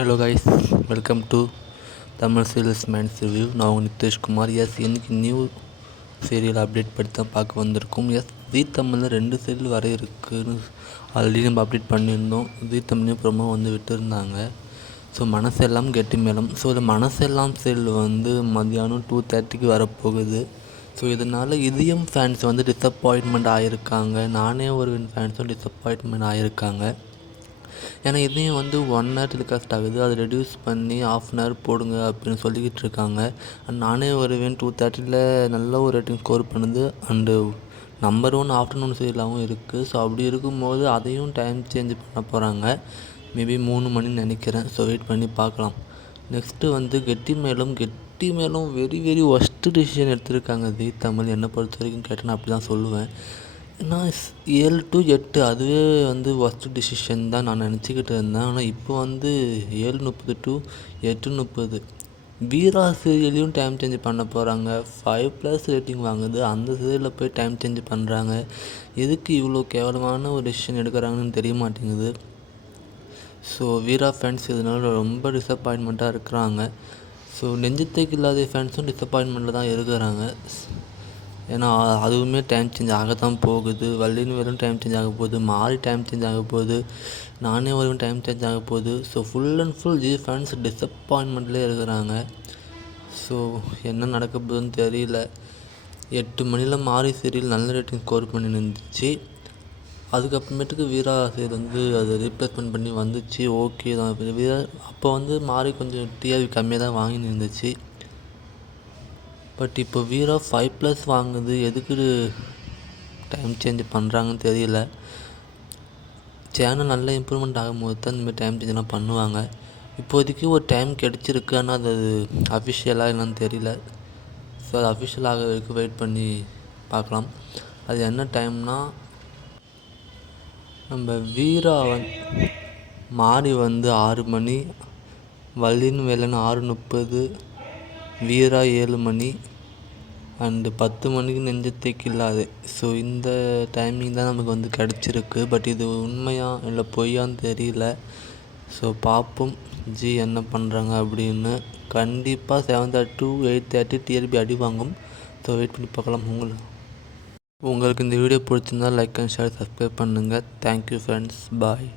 Hello guys, welcome to Tamil serials man's review. நான் உங்கள் நிதிஷ்குமார். இன்றைக்கி நியூ சீரியல் அப்டேட் பற்றி தான் பார்க்க வந்திருக்கோம். ஜீ தமிழில் 2 சீரியல் வர இருக்குதுன்னு ஆல்ரெடி நம்ம அப்டேட் பண்ணியிருந்தோம். ஜீ தமிழ்லேயும் ப்ரோமோ விட்டுருந்தாங்க. ஸோ மனசெல்லாம் கெட்டி மேளம். ஸோ இது மனசெல்லாம் சீரியல் மதியானம் 2:30 வரப்போகுது. ஸோ இதனால் இதயம் ஃபேன்ஸ் டிசப்பாயின்மெண்ட் ஆகியிருக்காங்க. நானே ஒரு ஃபேன்ஸும் டிசப்பாயின்மெண்ட் ஆகியிருக்காங்க. ஏன்னா இதையும் 1 hour டெலிகாஸ்ட் ஆகுது. அதை ரெடியூஸ் பண்ணி 1/2 hour போடுங்க அப்படின்னு சொல்லிக்கிட்டு இருக்காங்க. நானே வருவேன் 2:30 நல்ல ஒரு ரேட்டிங் ஸ்கோர் பண்ணுது. அண்டு நம்பர் 1 ஆஃப்டர்நூன் சீரியலாகவும் இருக்குது. ஸோ அப்படி இருக்கும்போது அதையும் டைம் சேஞ்ச் பண்ண போகிறாங்க. மேபி 3 மணின்னு நினைக்கிறேன். ஸோ வெயிட் பண்ணி பார்க்கலாம். நெக்ஸ்ட்டு கெட்டி மேலும் வெரி வெரி ஒஸ்ட்டு டிசிஷன் எடுத்திருக்காங்க ஜீ தமிழ். என்னை பொறுத்த வரைக்கும் கேட்டால் நான் அப்படி தான் சொல்லுவேன். ஏன்னா 7 to 8 அதுவே ஒஸ்ட்டு டிசிஷன் தான் நான் நினச்சிக்கிட்டு இருந்தேன். ஆனால் இப்போ 7:30 to 8:30 வீரா சீரியலையும் டைம் சேஞ்ச் பண்ண போகிறாங்க. 5+ ரேட்டிங் வாங்குது. அந்த சீரியலில் போய் டைம் சேஞ்ச் பண்ணுறாங்க. எதுக்கு இவ்வளோ கேவலமான ஒரு டிசிஷன் எடுக்கிறாங்கன்னு தெரிய மாட்டேங்குது. ஸோ வீரா ஃபேன்ஸ் இதனால் ரொம்ப டிசப்பாயின்மெண்ட்டாக இருக்கிறாங்க. ஸோ நெஞ்சத்தைக்கு இல்லாத ஃபேன்ஸும் டிசப்பாயின்மெண்ட்டில் தான் இருக்கிறாங்க. ஏன்னா அதுவுமே டைம் சேஞ்ச் ஆகத்தான் போகுது. வள்ளின்னு வெறும் டைம் சேஞ்ச் ஆக போகுது. மாறி டைம் சேஞ்ச் ஆக போகுது. நானே வருவேன் டைம் சேஞ்ச் ஆக போகுது. So full and full G fans டிசப்பாயின்மெண்ட்லேயே இருக்கிறாங்க. ஸோ என்ன நடக்க போகுதுன்னு தெரியல. 8 மணியில் மாறி சீரியல் நல்ல ரேட்டிங் ஸ்கோர் பண்ணி நின்றுச்சு. அதுக்கப்புறமேட்டுக்கு வீரா சீரியல் அதை ரீப்ளேஸ்மெண்ட் பண்ணி வந்துச்சு. ஓகே தான். வீரா அப்போ மாறி கொஞ்சம் டிஆர்பி கம்மியாக தான் வாங்கி இருந்துச்சு. பட் இப்போ வீரா 5+ வாங்குது. எதுக்கு டைம் சேஞ்ச் பண்ணுறாங்கன்னு தெரியல. சேனல் நல்லா இம்ப்ரூவ்மெண்ட் ஆகும்போது தான் இந்தமாதிரி டைம் சேஞ்செலாம் பண்ணுவாங்க. இப்போதைக்கு ஒரு டைம் கிடச்சிருக்கு. ஆனால் அது அஃபிஷியலாக என்னன்னு தெரியல. ஸோ அது அஃபிஷியல் ஆக வரைக்கும் வெயிட் பண்ணி பார்க்கலாம். அது என்ன டைம்னா, நம்ம வீரா மாறி 6 மணி, வள்ளின்னு வேலைன்னு 6:30, வீரா 7 மணி அண்டு 10 மணிக்கு நெஞ்சத்தைக்கு இல்லாது. ஸோ இந்த டைமிங் தான் நமக்கு கிடச்சிருக்கு. பட் இது உண்மையா இல்லை பொய்யான்னு தெரியல. ஸோ பார்ப்போம் ஜி என்ன பண்ணுறாங்க அப்படின்னு. கண்டிப்பாக 7:30 to 8:30 டிஆர்பி அடி வாங்கும். ஸோ வெயிட் பண்ணி பார்க்கலாம். உங்களுக்கு இந்த வீடியோ பிடிச்சிருந்தால் லைக் அண்ட் ஷேர், சப்ஸ்கிரைப் பண்ணுங்கள். Thank you friends. பாய்.